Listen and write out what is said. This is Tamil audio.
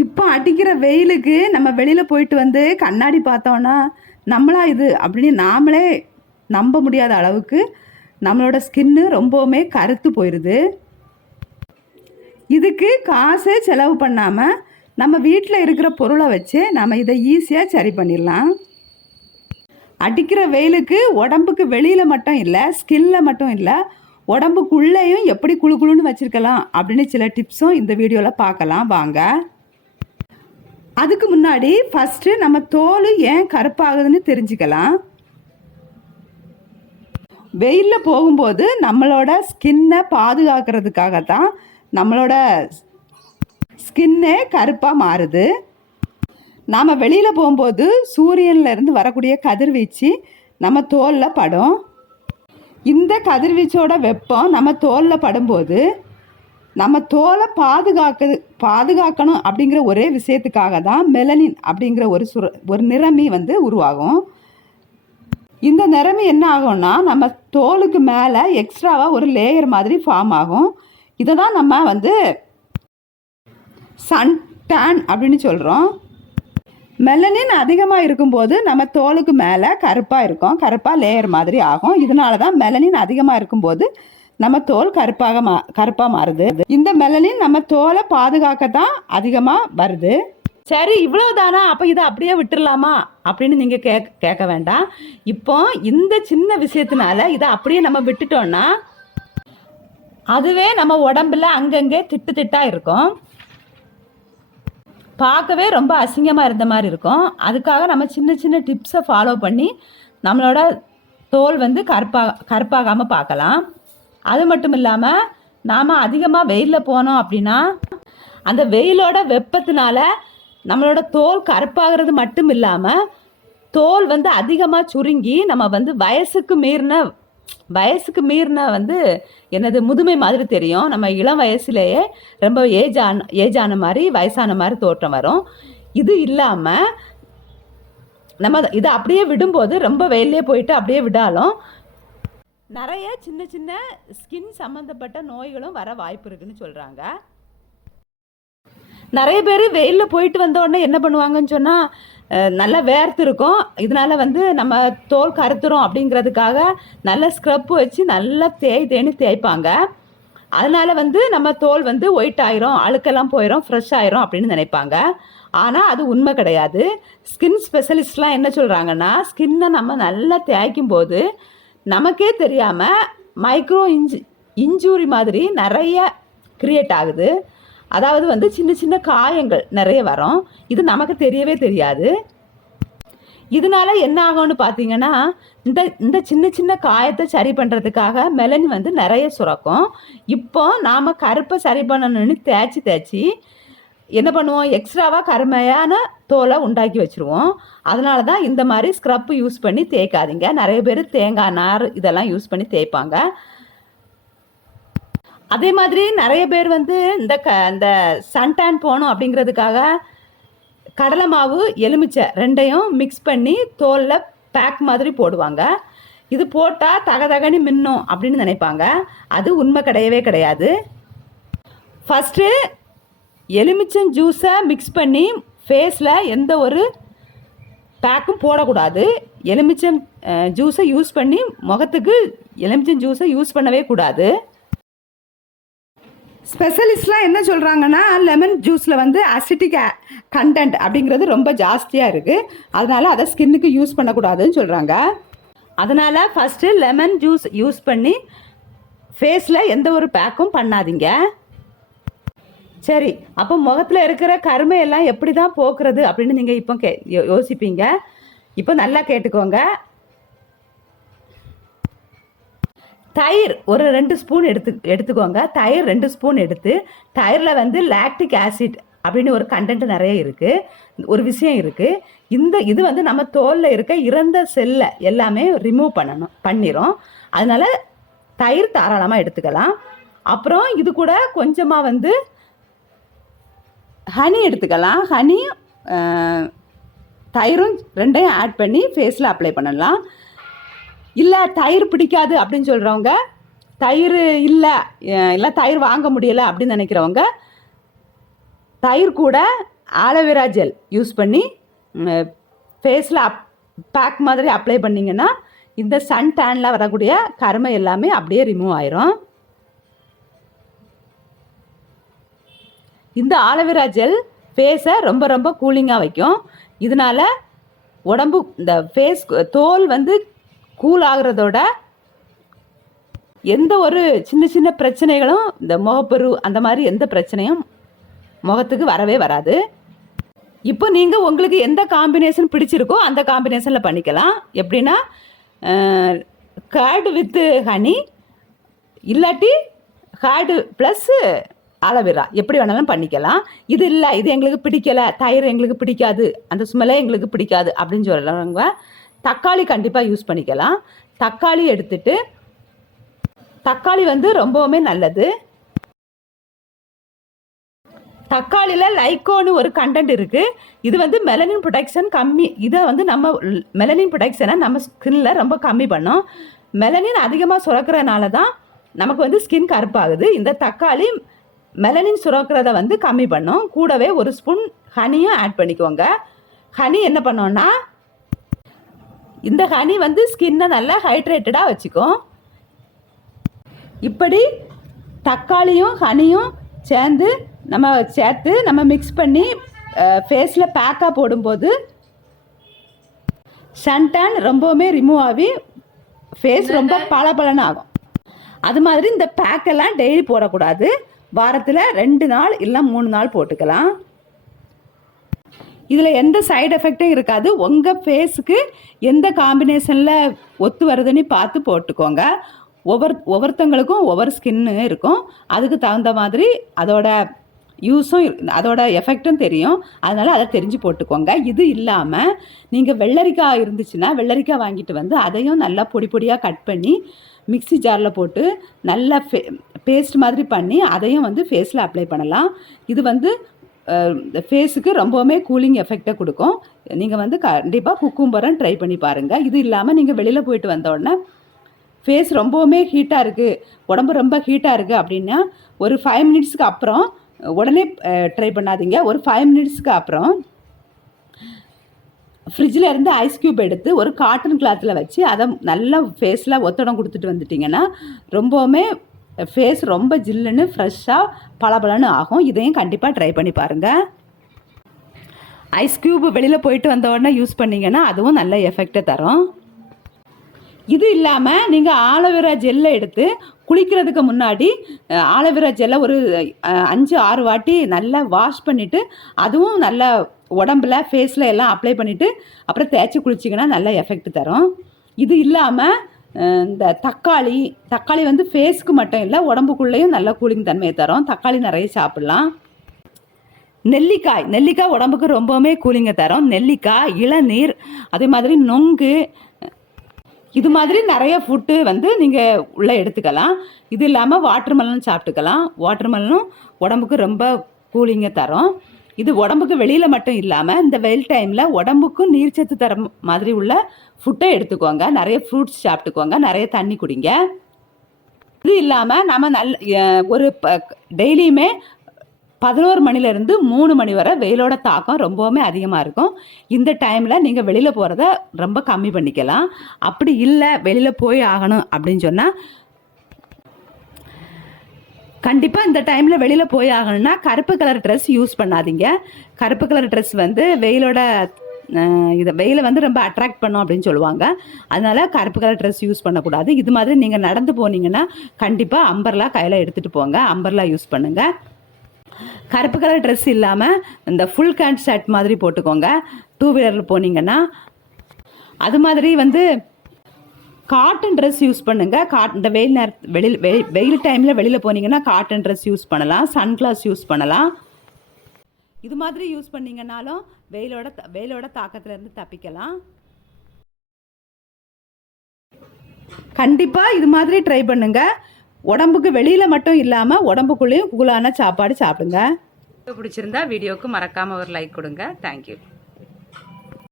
இப்போ அடிக்கிற வெயிலுக்கு நம்ம வெளியில் போயிட்டு வந்து கண்ணாடி பார்த்தோன்னா நம்மளா இது அப்படின்னு நாமளே நம்ப முடியாத அளவுக்கு நம்மளோட ஸ்கின்னு ரொம்பவுமே கருத்து போயிடுது இதுக்கு காசே செலவு பண்ணாமல் நம்ம வீட்டில் இருக்கிற பொருளை வச்சு நம்ம இதை ஈஸியாக சரி பண்ணிடலாம். அடிக்கிற வெயிலுக்கு உடம்புக்கு வெளியில் மட்டும் இல்லை ஸ்கின்ல மட்டும் இல்லை உடம்புக்குள்ளேயும் எப்படி குளு குளுன்னு வச்சுருக்கலாம் அப்படின்னு சில டிப்ஸும் இந்த வீடியோவில் பார்க்கலாம். வாங்க. அதுக்கு முன்னாடி ஃபஸ்ட்டு நம்ம தோல் ஏன் கருப்பாகுதுன்னு தெரிஞ்சுக்கலாம். வெயிலில் போகும்போது நம்மளோட ஸ்கின்னை பாதுகாக்கிறதுக்காக தான் நம்மளோட ஸ்கின்னே கருப்பாக மாறுது. நாம் வெளியில் போகும்போது சூரியன்ல இருந்து வரக்கூடிய கதிர்வீச்சு நம்ம தோலில் படும். இந்த கதிர்வீச்சோட வெப்பம் நம்ம தோலில் படும்போது நம்ம தோலை பாதுகாக்குது பாதுகாக்கணும் அப்படிங்கிற ஒரே விஷயத்துக்காக தான் மெலனின் அப்படிங்கிற ஒரு சுர ஒரு நிறமி வந்து உருவாகும். இந்த நிறமி என்ன ஆகும்னா நம்ம தோலுக்கு மேலே எக்ஸ்ட்ராவாக ஒரு லேயர் மாதிரி ஃபார்ம் ஆகும். இதை தான் நம்ம வந்து சன் டேன் அப்படின்னு சொல்கிறோம் மெலனின் அதிகமாக இருக்கும்போது நம்ம தோலுக்கு மேலே கருப்பாக இருக்கும் கருப்பாக லேயர் மாதிரி ஆகும். இதனால தான் மெலனின் அதிகமாக இருக்கும்போது நம்ம தோல் கருப்பாக மா கருப்பாக மாறுது. இந்த மெலனின் நம்ம தோலை பாதுகாக்க தான் அதிகமாக வருது. சரி இவ்வளவுதானா? அப்போ இதை அப்படியே விட்டுடலாமா அப்படின்னு நீங்கள் கேக் கேட்க வேண்டாம். இப்போ இந்த சின்ன விஷயத்தினால இதை அப்படியே நம்ம விட்டுட்டோம்னா அதுவே நம்ம உடம்புல அங்கங்கே திட்டு திட்டாக இருக்கும். பார்க்கவே ரொம்ப அசிங்கமாக இருந்த மாதிரி இருக்கும். அதுக்காக நம்ம சின்ன சின்ன டிப்ஸை ஃபாலோ பண்ணி நம்மளோட தோல் வந்து கருப்பாக கருப்பாகாமல் பார்க்கலாம். அது மட்டும் இல்லாமல் நாம் அதிகமாக வெயிலில் போனோம் அப்படின்னா அந்த வெயிலோட வெப்பத்தினால நம்மளோட தோல் கருப்பாகிறது மட்டும் இல்லாமல் தோல் வந்து அதிகமாக சுருங்கி நம்ம வந்து வயசுக்கு மீறின வயசுக்கு மீறின வந்து என்னது முதுமை மாதிரி தெரியும். நம்ம இளம் வயசுலேயே ரொம்ப ஏஜ் ஆன ஏஜ் ஆன மாதிரி வயசான மாதிரி தோற்றம் வரும். இது இல்லாமல் நம்ம இதை அப்படியே விடும்போது ரொம்ப வெயிலே போயிட்டு அப்படியே விடாலும் நிறைய சின்ன சின்ன ஸ்கின் சம்மந்தப்பட்ட நோய்களும் வர வாய்ப்பு இருக்குன்னு சொல்கிறாங்க நிறைய பேர் வெயிலில் போயிட்டு வந்த உடனே என்ன பண்ணுவாங்கன்னு சொன்னால் நல்லா வேர்த்து இருக்கும். இதனால வந்து நம்ம தோல் கருத்துரும் அப்படிங்கிறதுக்காக நல்ல ஸ்க்ரப் வச்சு நல்லா தேய் தேனி தேய்ப்பாங்க. அதனால வந்து நம்ம தோல் வந்து ஒயிட் ஆயிரும் அழுக்கெல்லாம் போயிடும் ஃப்ரெஷ் ஆயிரும் அப்படின்னு நினைப்பாங்க. ஆனால் அது உண்மை கிடையாது. ஸ்கின் ஸ்பெஷலிஸ்ட்லாம் என்ன சொல்கிறாங்கன்னா ஸ்கின்னை நம்ம நல்லா தேய்க்கும் போது நமக்கே தெரியாமல் மைக்ரோ இன்ஜு இன்ஜூரி மாதிரி நிறைய கிரியேட் ஆகுது. அதாவது வந்து சின்ன சின்ன காயங்கள் நிறைய வரும். இது நமக்கு தெரியவே தெரியாது. இதனால என்ன ஆகும்னு பார்த்தீங்கன்னா இந்த இந்த சின்ன சின்ன காயத்தை சரி பண்ணுறதுக்காக மெலன் வந்து நிறைய சுரக்கும். இப்போ நாம் கருப்பை சரி பண்ணணும்னு தேய்ச்சி தேய்ச்சி என்ன பண்ணுவோம்? எக்ஸ்ட்ராவாக கருமையான தோலை உண்டாக்கி வச்சுருவோம். அதனால தான் இந்த மாதிரி ஸ்க்ரப் யூஸ் பண்ணி தேய்க்காதீங்க. நிறைய பேர் தேங்காய் நார் இதெல்லாம் யூஸ் பண்ணி தேய்ப்பாங்க. அதே மாதிரி நிறைய பேர் வந்து இந்த க இந்த சன்டான் போகணும் அப்படிங்கிறதுக்காக கடலை மாவு எலுமிச்சை ரெண்டையும் மிக்ஸ் பண்ணி தோலில் பேக் மாதிரி போடுவாங்க. இது போட்டால் தகதகனி மின்னும் அப்படின்னு நினைப்பாங்க. அது உண்மை கிடையவே கிடையாது. ஃபஸ்ட்டு எலுமிச்சம் ஜூஸை மிக்ஸ் பண்ணி ஃபேஸில் எந்த ஒரு பேக்கும் போடக்கூடாது. எலுமிச்சம் ஜூஸை யூஸ் பண்ணி முகத்துக்கு எலுமிச்சம் ஜூஸை யூஸ் பண்ணவே கூடாது. ஸ்பெஷலிஸ்ட்லாம் என்ன சொல்கிறாங்கன்னா லெமன் ஜூஸில் வந்து அசிட்டிக் கண்டென்ட் அப்படிங்கிறது ரொம்ப ஜாஸ்தியாக இருக்குது அதனால் அதை ஸ்கின்னுக்கு யூஸ் பண்ணக்கூடாதுன்னு சொல்கிறாங்க அதனால் ஃபஸ்ட்டு லெமன் ஜூஸ் யூஸ் பண்ணி ஃபேஸில் எந்த ஒரு பேக்கும் பண்ணாதீங்க. சரி அப்போ முகத்தில் இருக்கிற கருமையெல்லாம் எப்படி தான் போக்குறது அப்படின்னு நீங்கள் இப்போ கே யோ- யோசிப்பீங்க. இப்போ நல்லா கேட்டுக்கோங்க. தயிர் ஒரு ரெண்டு ஸ்பூன் எடுத்து எடுத்துக்கோங்க. தயிர் ரெண்டு ஸ்பூன் எடுத்து தயிரில் வந்து லாக்டிக் ஆசிட் அப்படின்னு ஒரு கண்டென்ட் நிறைய இருக்குது ஒரு விஷயம் இருக்குது இந்த இது வந்து நம்ம தோலில் இருக்க இறந்த செல்லை எல்லாமே ரிமூவ் பண்ணணும் பண்ணிடும் அதனால் தயிர் தாராளமாக எடுத்துக்கலாம். அப்புறம் இது கூட கொஞ்சமாக வந்து ஹனி எடுத்துக்கலாம். ஹனி தயிரும் ரெண்டையும் ஆட் பண்ணி ஃபேஸில் அப்ளை பண்ணலாம். இல்லை தயிர் பிடிக்காது அப்படின்னு சொல்கிறவங்க தயிர் இல்லை இல்லை தயிர் வாங்க முடியலை அப்படின்னு நினைக்கிறவங்க தயிர் கூட ஆலோவேரா ஜெல் யூஸ் பண்ணி ஃபேஸில் அப் பேக் மாதிரி அப்ளை பண்ணிங்கன்னா இந்த சன் டேனில் வரக்கூடிய கருமை எல்லாமே அப்படியே ரிமூவ் ஆயிரும். இந்த ஆலோவேரா ஜெல் ஃபேஸை ரொம்ப ரொம்ப கூலிங்காக வைக்கும். இதனால உடம்பு இந்த ஃபேஸ் தோல் வந்து கூல் ஆகுறதோட எந்த ஒரு சின்ன சின்ன பிரச்சனைகளும் இந்த முகப்பரு அந்த மாதிரி எந்த பிரச்சனையும் முகத்துக்கு வரவே வராது. இப்போ நீங்கள் உங்களுக்கு எந்த காம்பினேஷன் பிடிச்சிருக்கோ அந்த காம்பினேஷனில் பண்ணிக்கலாம். எப்படின்னா கேர்டு வித்து ஹனி இல்லாட்டி ஹார்டு ப்ளஸ்ஸு அலோவேரா எப்படி வேணாலும் பண்ணிக்கலாம். இது இல்லை இது எங்களுக்கு பிடிக்கலை தயிர் எங்களுக்கு பிடிக்காது அந்த ஸ்மெல்லே எங்களுக்கு பிடிக்காது அப்படின்னு சொல்கிறவங்க தக்காளி கண்டிப்பாக யூஸ் பண்ணிக்கலாம். தக்காளி எடுத்துட்டு தக்காளி வந்து ரொம்பவுமே நல்லது. தக்காளியில் லைக்கோன்னு ஒரு கண்டென்ட் இருக்குது இது வந்து மெலனின் ப்ரொடெக்ஷன் கம்மி இதை வந்து நம்ம மெலனின் ப்ரொடெக்ஷனை நம்ம ஸ்கின்ல ரொம்ப கம்மி பண்ணோம். மெலனின் அதிகமாக சுரக்கிறனால தான் நமக்கு வந்து ஸ்கின் கருப்பாகுது. இந்த தக்காளி மெலனின் சுரக்கிறத வந்து கம்மி பண்ணும். கூடவே ஒரு ஸ்பூன் ஹனியும் ஆட் பண்ணிக்கோங்க. ஹனி என்ன பண்ணோன்னா இந்த ஹனி வந்து ஸ்கின்னை நல்லா ஹைட்ரேட்டடாக வச்சுக்கும். இப்படி தக்காளியும் ஹனியும் சேர்ந்து நம்ம சேர்த்து நம்ம மிக்ஸ் பண்ணி ஃபேஸில் பேக்காக போடும்போது சன்டான் ரொம்பவுமே ரிமூவ் ஆகி ஃபேஸ் ரொம்ப பளபளன்னு ஆகும். அது மாதிரி இந்த பேக்கெல்லாம் டெய்லி போடக்கூடாது. வாரத்தில் ரெண்டு நாள் இல்லை மூணு நாள் போட்டுக்கலாம். இதில் எந்த சைடு எஃபெக்டும் இருக்காது. உங்கள் ஃபேஸுக்கு எந்த காம்பினேஷனில் ஒத்து வருதுன்னு பார்த்து போட்டுக்கோங்க. ஒவ்வொரு ஒவ்வொருத்தங்களுக்கும் ஒவ்வொரு ஸ்கின்னு இருக்கும். அதுக்கு தகுந்த மாதிரி அதோட யூஸும் அதோட எஃபெக்ட்டும் தெரியும். அதனால் அதை தெரிஞ்சு போட்டுக்கோங்க. இது இல்லாமல் நீங்கள் வெள்ளரிக்காய் இருந்துச்சுன்னா வெள்ளரிக்காய் வாங்கிட்டு வந்து அதையும் நல்லா பொடி பொடியாக கட் பண்ணி மிக்ஸி ஜாரில் போட்டு நல்லா ஃபே பேஸ்ட் மாதிரி பண்ணி அதையும் வந்து ஃபேஸில் அப்ளை பண்ணலாம். இது வந்து ஃபேஸுக்கு ரொம்பவுமே கூலிங் எஃபெக்டை கொடுக்கும். நீங்கள் வந்து கண்டிப்பாக குக்கும்பரம் ட்ரை பண்ணி பாருங்கள் இது இல்லாமல் நீங்கள் வெளியில் போயிட்டு வந்த உடனே ஃபேஸ் ரொம்பவுமே ஹீட்டாக இருக்குது உடம்பு ரொம்ப ஹீட்டாக இருக்குது அப்படின்னா ஒரு ஃபைவ் மினிட்ஸ்க்கு அப்புறம் உடனே ட்ரை பண்ணாதீங்க. ஒரு ஃபைவ் மினிட்ஸ்க்கு அப்புறம் ஃப்ரிட்ஜில் இருந்து ஐஸ் க்யூப் எடுத்து ஒரு காட்டன் கிளாத்தில் வச்சு அதை நல்லா ஃபேஸில் ஒத்தடம் கொடுத்துட்டு வந்துட்டிங்கன்னா ரொம்பவுமே ஃபேஸ் ரொம்ப ஜில்லுன்னு ஃப்ரெஷ்ஷாக பளபளன்னு ஆகும். இதையும் கண்டிப்பாக ட்ரை பண்ணி பாருங்கள் ஐஸ் க்யூப் வெளியில் போயிட்டு வந்த உடனே யூஸ் பண்ணிங்கன்னா அதுவும் நல்ல எஃபெக்டை தரும். இது இல்லாமல் நீங்கள் ஆலோவேரா ஜெல்லை எடுத்து குளிக்கிறதுக்கு முன்னாடி ஆலோவேரா ஜெல்லை ஒரு அஞ்சு ஆறு வாட்டி நல்லா வாஷ் பண்ணிவிட்டு அதுவும் நல்லா உடம்புல ஃபேஸில் எல்லாம் அப்ளை பண்ணிவிட்டு அப்புறம் தேய்ச்சி குளிச்சிங்கன்னா நல்ல எஃபெக்ட் தரும். இது இல்லாமல் இந்த தக்காளி தக்காளி வந்து ஃபேஸ்க்கு மட்டும் இல்லை உடம்புக்குள்ளேயும் நல்ல கூலிங் தன்மையை தரும். தக்காளி நிறைய சாப்பிட்லாம். நெல்லிக்காய் நெல்லிக்காய் உடம்புக்கு ரொம்பவுமே கூலிங்கை தரும். நெல்லிக்காய் இளநீர் அதே மாதிரி நொங்கு இது மாதிரி நிறைய ஃபுட்டு வந்து நீங்கள் உள்ளே எடுத்துக்கலாம். இது இல்லாமல் வாட்டர்மெலன் சாப்பிட்டுக்கலாம். வாட்டர்மெலனும் உடம்புக்கு ரொம்ப கூலிங்கை தரும். இது உடம்புக்கு வெளியில் மட்டும் இல்லாமல் இந்த வெயில் டைமில் உடம்புக்கும் நீர்ச்சத்து தர மாதிரி உள்ள ஃபுட்டை எடுத்துக்கோங்க. நிறைய ஃப்ரூட்ஸ் சாப்பிட்டுக்கோங்க. நிறைய தண்ணி குடிங்க. இது இல்லாமல் நம்ம நல்ல ஒரு டெய்லியுமே பதினோரு மணிலேருந்து மூணு மணி வரை வெயிலோட தாக்கம் ரொம்பவுமே அதிகமாக இருக்கும். இந்த டைமில் நீங்கள் வெளியில் போகிறத ரொம்ப கம்மி பண்ணிக்கலாம். அப்படி இல்லை வெளியில் போய் ஆகணும் அப்படின்னு சொன்னால் கண்டிப்பாக இந்த டைமில் வெளியில் போய் ஆகணும்னா கருப்பு கலர் ட்ரெஸ் யூஸ் பண்ணாதீங்க. கருப்பு கலர் ட்ரெஸ் வந்து வெயிலோட இதை வெயிலை வந்து ரொம்ப அட்ராக்ட் பண்ணும் அப்படின்னு சொல்லுவாங்க. அதனால கருப்பு கலர் ட்ரெஸ் யூஸ் பண்ணக்கூடாது. இது மாதிரி நீங்கள் நடந்து போனீங்கன்னா கண்டிப்பாக அம்பர்லா கையில் எடுத்துகிட்டு போங்க. அம்பர்லா யூஸ் பண்ணுங்கள் கருப்பு கலர் ட்ரெஸ் இல்லாமல் இந்த ஃபுல் கேண்ட் ஷர்ட் மாதிரி போட்டுக்கோங்க. டூ வீலரில் போனீங்கன்னா அது மாதிரி வந்து காட்டன் ட்ரெஸ் யூஸ் பண்ணுங்கள் காட் இந்த வெயில் நேர வெளியில் வெயில் வெயில் டைமில் வெளியில் போனீங்கன்னா காட்டன் ட்ரெஸ் யூஸ் பண்ணலாம். சன்கிளாஸ் யூஸ் பண்ணலாம். இது மாதிரி யூஸ் பண்ணீங்கன்னாலும் வெயிலோட த- வெயிலோட தாக்கத்துலேருந்து தப்பிக்கலாம். கண்டிப்பாக இது மாதிரி ட்ரை பண்ணுங்கள் உடம்புக்கு வெளியில் மட்டும் இல்லாமல் உடம்புக்குள்ளேயும் கூலான சாப்பாடு சாப்பிடுங்க. பிடிச்சிருந்தா வீடியோவுக்கு மறக்காமல் ஒரு லைக் கொடுங்க. தேங்க்யூ